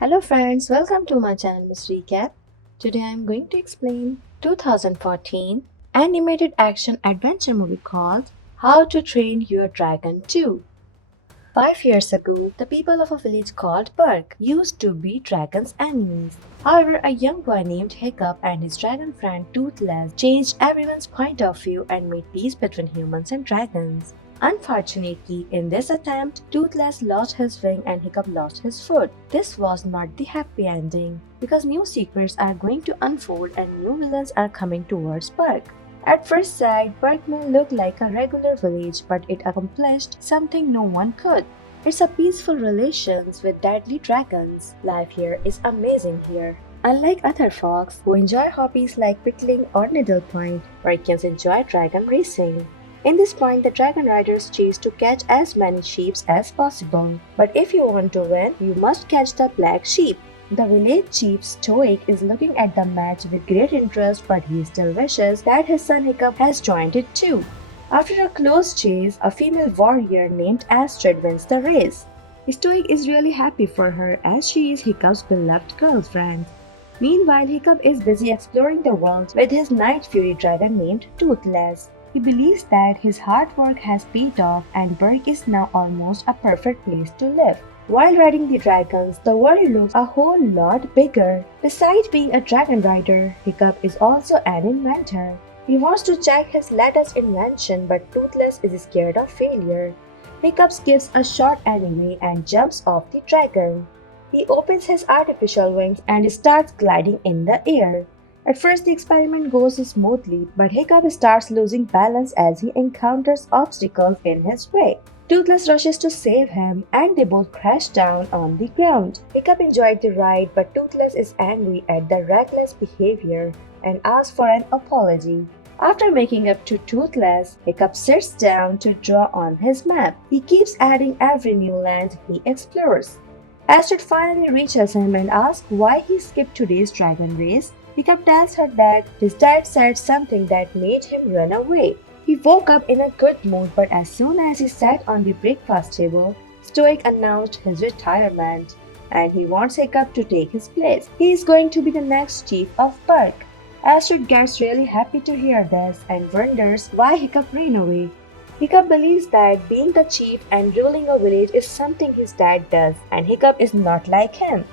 Hello friends, welcome to my channel Mystery Recap. Today I am going to explain 2014 animated action adventure movie called How to Train Your Dragon 2. 5 years ago, the people of a village called Berk used to be dragons' enemies. However, a young boy named Hiccup and his dragon friend Toothless changed everyone's point of view and made peace between humans and dragons. Unfortunately, in this attempt, Toothless lost his wing and Hiccup lost his foot. This was not the happy ending, because new secrets are going to unfold and new villains are coming towards Berk. At first sight, Berk may look like a regular village, but it accomplished something no one could. It's a peaceful relations with deadly dragons. Life here is amazing here. Unlike other folks who enjoy hobbies like pickling or needlepoint, Berkians enjoy dragon racing. In this point, the dragon riders chase to catch as many sheep as possible. But if you want to win, you must catch the black sheep. The village chief Stoic is looking at the match with great interest, but he still wishes that his son Hiccup has joined it too. After a close chase, a female warrior named Astrid wins the race. Stoic is really happy for her as she is Hiccup's beloved girlfriend. Meanwhile, Hiccup is busy exploring the world with his night fury dragon named Toothless. He believes that his hard work has paid off and Berk is now almost a perfect place to live. While riding the dragons, the world looks a whole lot bigger. Besides being a dragon rider, Hiccup is also an inventor. He wants to check his latest invention, but Toothless is scared of failure. Hiccup gives a shot anyway and jumps off the dragon. He opens his artificial wings and starts gliding in the air. At first, the experiment goes smoothly, but Hiccup starts losing balance as he encounters obstacles in his way. Toothless rushes to save him, and they both crash down on the ground. Hiccup enjoyed the ride, but Toothless is angry at the reckless behavior and asks for an apology. After making up to Toothless, Hiccup sits down to draw on his map. He keeps adding every new land he explores. Astrid finally reaches him and asks why he skipped today's dragon race. Hiccup tells her that his dad said something that made him run away. He woke up in a good mood, but as soon as he sat on the breakfast table, Stoic announced his retirement, and he wants Hiccup to take his place. He is going to be the next chief of Berk. Astrid gets really happy to hear this and wonders why Hiccup ran away. Hiccup believes that being the chief and ruling a village is something his dad does, and Hiccup is not like him.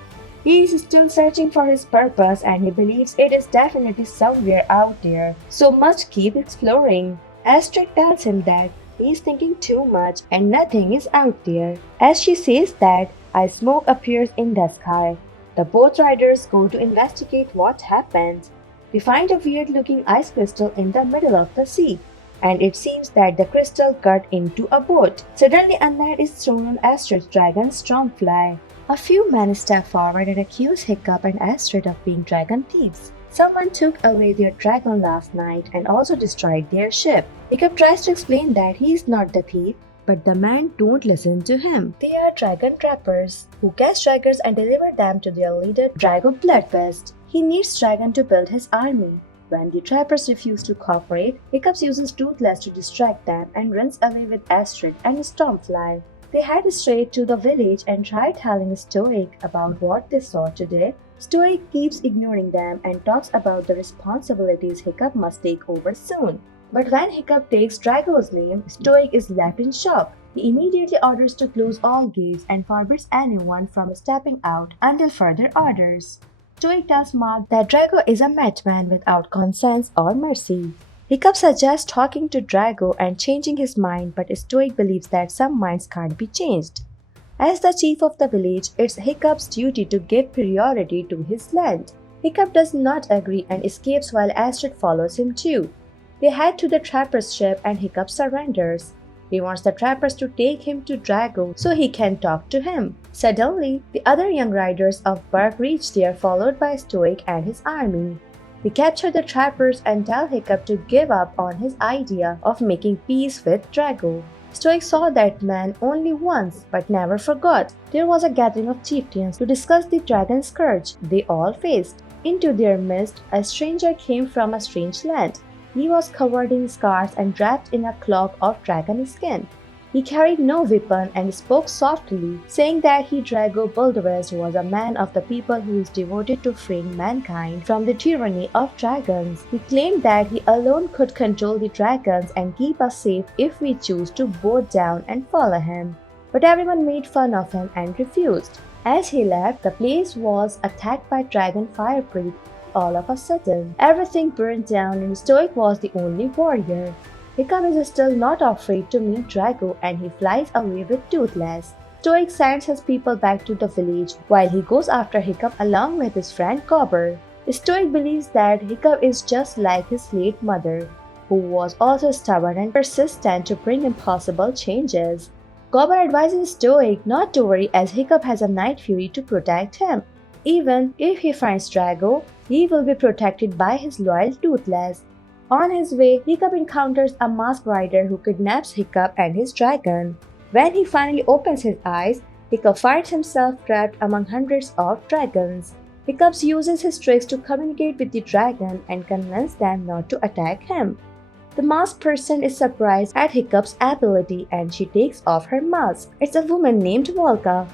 He is still searching for his purpose and he believes it is definitely somewhere out there, so must keep exploring. Astrid tells him that he is thinking too much and nothing is out there. As she says that, a smoke appears in the sky. The boat riders go to investigate what happened. They find a weird looking ice crystal in the middle of the sea, and it seems that the crystal cut into a boat. Suddenly a net is thrown on Astrid's dragon Stormfly. A few men step forward and accuse Hiccup and Astrid of being dragon thieves. Someone took away their dragon last night and also destroyed their ship. Hiccup tries to explain that he is not the thief, but the men don't listen to him. They are dragon trappers who catch dragons and deliver them to their leader Drago Bloodfist. He needs dragon to build his army. When the trappers refuse to cooperate, Hiccup uses Toothless to distract them and runs away with Astrid and Stormfly. They head straight to the village and try telling Stoic about what they saw today. Stoic keeps ignoring them and talks about the responsibilities Hiccup must take over soon. But when Hiccup takes Drago's name, Stoic is left in shock. He immediately orders to close all gates and forbids anyone from stepping out until further orders. Stoic tells Mark that Drago is a madman without conscience or mercy. Hiccup suggests talking to Drago and changing his mind, but Stoic believes that some minds can't be changed. As the chief of the village, it's Hiccup's duty to give priority to his land. Hiccup does not agree and escapes while Astrid follows him too. They head to the trapper's ship and Hiccup surrenders. He wants the trappers to take him to Drago so he can talk to him. Suddenly, the other young riders of Berk reach there, followed by Stoic and his army. They capture the trappers and tell Hiccup to give up on his idea of making peace with Drago. Stoic saw that man only once but never forgot. There was a gathering of chieftains to discuss the dragon scourge they all faced. Into their midst, a stranger came from a strange land. He was covered in scars and wrapped in a cloak of dragon skin. He carried no weapon and spoke softly, saying that Drago Baldurist was a man of the people who is devoted to freeing mankind from the tyranny of dragons. He claimed that he alone could control the dragons and keep us safe if we choose to bow down and follow him. But everyone made fun of him and refused. As he left, the place was attacked by dragon fire breath. All of a sudden, everything burned down and Stoic was the only warrior. Hiccup is still not afraid to meet Drago and he flies away with Toothless. Stoic sends his people back to the village while he goes after Hiccup along with his friend Gobber. Stoic believes that Hiccup is just like his late mother, who was also stubborn and persistent to bring impossible changes. Gobber advises Stoic not to worry as Hiccup has a Night Fury to protect him. Even if he finds Drago, he will be protected by his loyal Toothless. On his way, Hiccup encounters a masked rider who kidnaps Hiccup and his dragon. When he finally opens his eyes, Hiccup finds himself trapped among hundreds of dragons. Hiccup uses his tricks to communicate with the dragon and convince them not to attack him. The masked person is surprised at Hiccup's ability and she takes off her mask. It's a woman named Volka.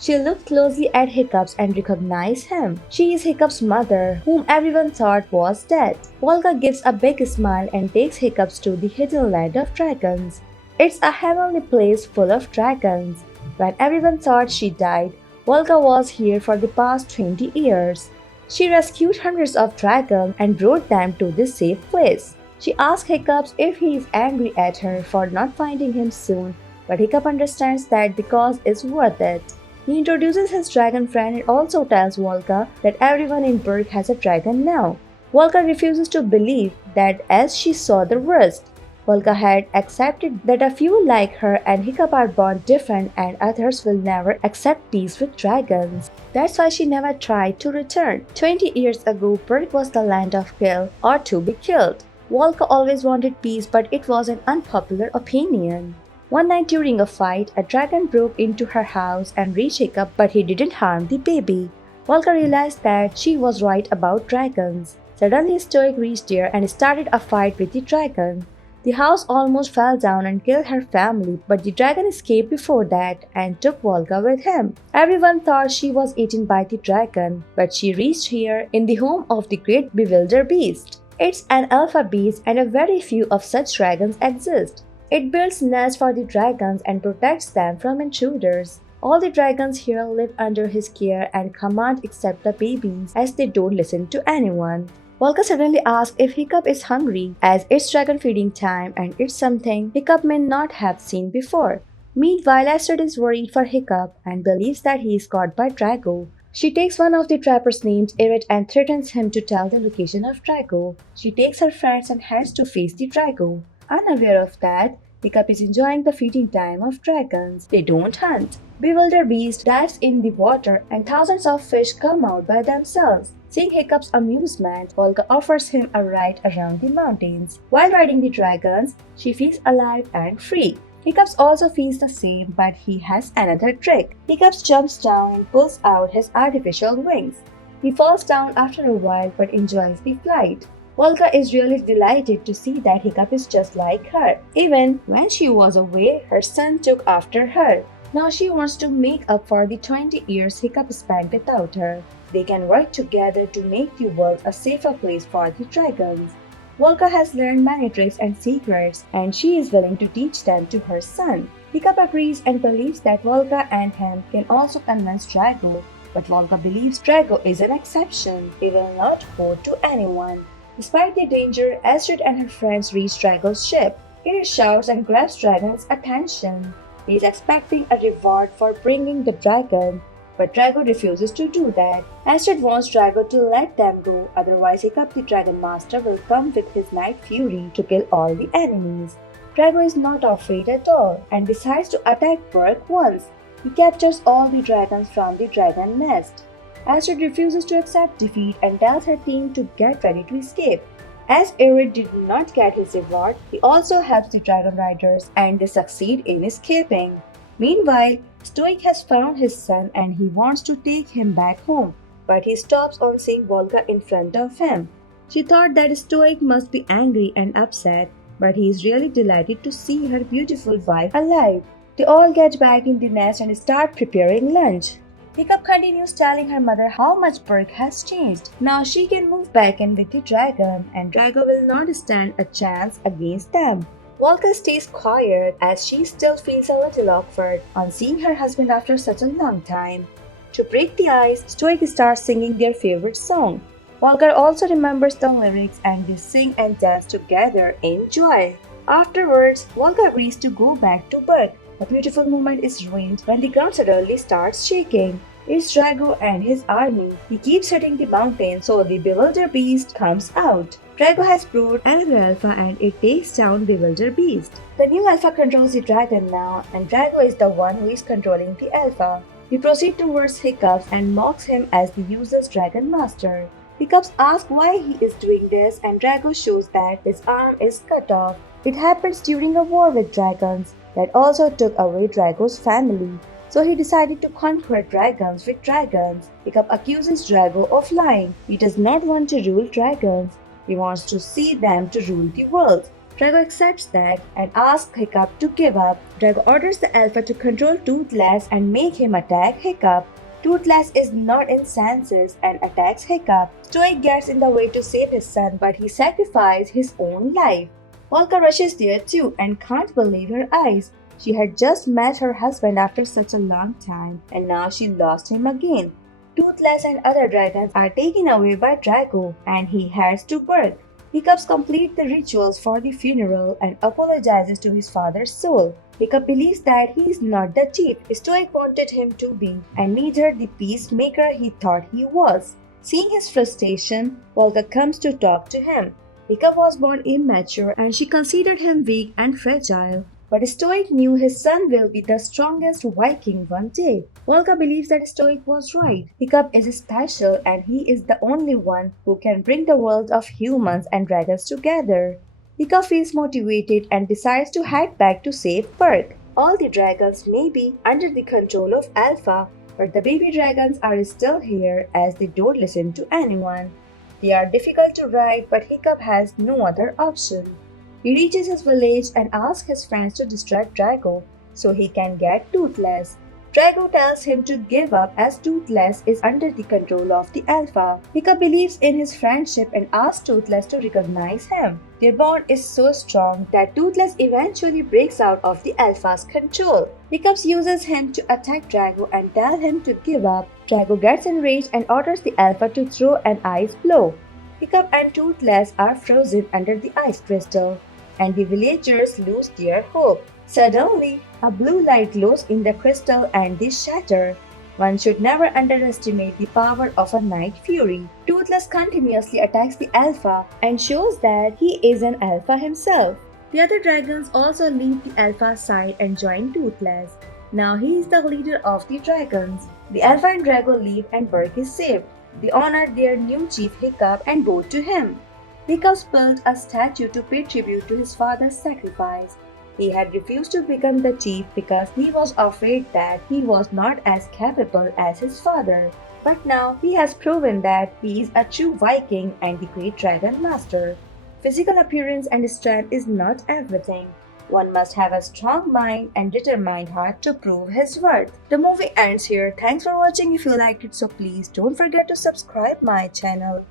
She looked closely at Hiccup and recognized him. She is Hiccup's mother, whom everyone thought was dead. Volka gives a big smile and takes Hiccup to the hidden land of dragons. It's a heavenly place full of dragons. When everyone thought she died, Volka was here for the past 20 years. She rescued hundreds of dragons and brought them to this safe place. She asks Hiccup if he is angry at her for not finding him soon, but Hiccup understands that the cause is worth it. He introduces his dragon friend and also tells Volka that everyone in Berk has a dragon now. Volka refuses to believe that as she saw the worst. Volka had accepted that a few like her and Hiccup are born different and others will never accept peace with dragons. That's why she never tried to return. 20 years ago, Berk was the land of kill or to be killed. Volka always wanted peace, but it was an unpopular opinion. One night during a fight, a dragon broke into her house and reached Hiccup, but he didn't harm the baby. Volka realized that she was right about dragons. Suddenly, Stoic reached there and started a fight with the dragon. The house almost fell down and killed her family, but the dragon escaped before that and took Volka with him. Everyone thought she was eaten by the dragon, but she reached here in the home of the great bewildered beast. It's an alpha beast and a very few of such dragons exist. It builds nests for the dragons and protects them from intruders. All the dragons here live under his care and command except the babies, as they don't listen to anyone. Volka suddenly asks if Hiccup is hungry, as it's dragon feeding time and it's something Hiccup may not have seen before. Meanwhile, Astrid is worried for Hiccup and believes that he is caught by Drago. She takes one of the trappers named Irit and threatens him to tell the location of Drago. She takes her friends and heads to face the Drago. Unaware of that, Hiccup is enjoying the feeding time of dragons. They don't hunt. Bewildered Beast dives in the water and thousands of fish come out by themselves. Seeing Hiccup's amusement, Volka offers him a ride around the mountains. While riding the dragons, she feels alive and free. Hiccups also feels the same, but he has another trick. Hiccups jumps down and pulls out his artificial wings. He falls down after a while but enjoys the flight. Volka is really delighted to see that Hiccup is just like her. Even when she was away, her son took after her. Now she wants to make up for the 20 years Hiccup spent without her. They can work together to make the world a safer place for the dragons. Volka has learned many tricks and secrets, and she is willing to teach them to her son. Hiccup agrees and believes that Volka and him can also convince Drago, but Volka believes Drago is an exception. He will not go to anyone. Despite the danger, Astrid and her friends reach Drago's ship. He shouts and grabs Dragon's attention. He is expecting a reward for bringing the dragon, but Drago refuses to do that. Astrid wants Drago to let them go, otherwise Hiccup the Dragon Master will come with his Night Fury to kill all the enemies. Drago is not afraid at all and decides to attack Berk once. He captures all the dragons from the dragon nest. Astrid refuses to accept defeat and tells her team to get ready to escape. As Irid did not get his reward, he also helps the dragon riders and they succeed in escaping. Meanwhile, Stoic has found his son and he wants to take him back home, but he stops on seeing Volka in front of him. She thought that Stoic must be angry and upset, but he is really delighted to see her beautiful wife alive. They all get back in the nest and start preparing lunch. Hiccup continues telling her mother how much Berk has changed. Now she can move back in with the dragon, and Drago will not stand a chance against them. Volga stays quiet as she still feels a little awkward on seeing her husband after such a long time. To break the ice, Stoic starts singing their favorite song. Volga also remembers the lyrics and they sing and dance together in joy. Afterwards, Volga agrees to go back to Berk. A beautiful moment is ruined when the ground suddenly starts shaking. It's Drago and his army. He keeps hitting the mountain, so the bewildered beast comes out. Drago has brought another alpha and it takes down bewildered beast. The new alpha controls the dragon now, and Drago is the one who is controlling the alpha. We proceed towards Hiccups and mocks him as the useless dragon master. Hiccups asks why he is doing this, and Drago shows that his arm is cut off. It happens during a war with dragons that also took away Drago's family. So he decided to conquer dragons with dragons. Hiccup accuses Drago of lying. He does not want to rule dragons. He wants to see them to rule the world. Drago accepts that and asks Hiccup to give up. Drago orders the alpha to control Toothless and make him attack Hiccup. Toothless is not in senses and attacks Hiccup. Stoic gets in the way to save his son, but he sacrifices his own life. Volga rushes there too and can't believe her eyes. She had just met her husband after such a long time, and now she lost him again. Toothless and other dragons are taken away by Drago, and he heads to Berk. Hiccups complete the rituals for the funeral and apologizes to his father's soul. Hiccup believes that he is not the chief Stoic wanted him to be, and neither the peacemaker he thought he was. Seeing his frustration, Volga comes to talk to him. Hiccup was born immature and she considered him weak and fragile. But Stoic knew his son will be the strongest Viking one day. Volga believes that Stoic was right. Hiccup is special and he is the only one who can bring the world of humans and dragons together. Hiccup feels motivated and decides to head back to save Berk. All the dragons may be under the control of Alpha, but the baby dragons are still here as they don't listen to anyone. They are difficult to ride, but Hiccup has no other option. He reaches his village and asks his friends to distract Drago so he can get Toothless. Drago tells him to give up as Toothless is under the control of the Alpha. Hiccup believes in his friendship and asks Toothless to recognize him. Their bond is so strong that Toothless eventually breaks out of the Alpha's control. Hiccup uses him to attack Drago and tell him to give up. Drago gets enraged and orders the Alpha to throw an ice blow. Hiccup and Toothless are frozen under the ice crystal, and the villagers lose their hope. Suddenly, a blue light glows in the crystal and they shatter. One should never underestimate the power of a Night Fury. Toothless continuously attacks the Alpha and shows that he is an Alpha himself. The other dragons also leave the Alpha's side and join Toothless. Now he is the leader of the dragons. The Alpha and Drago leave and Berk is saved. They honor their new chief Hiccup and bow to him. Hiccup built a statue to pay tribute to his father's sacrifice. He had refused to become the chief because he was afraid that he was not as capable as his father. But now he has proven that he is a true Viking and the great dragon master. Physical appearance and strength is not everything. One must have a strong mind and determined heart to prove his worth. The movie ends here. Thanks for watching. If you liked it, so please don't forget to subscribe my channel.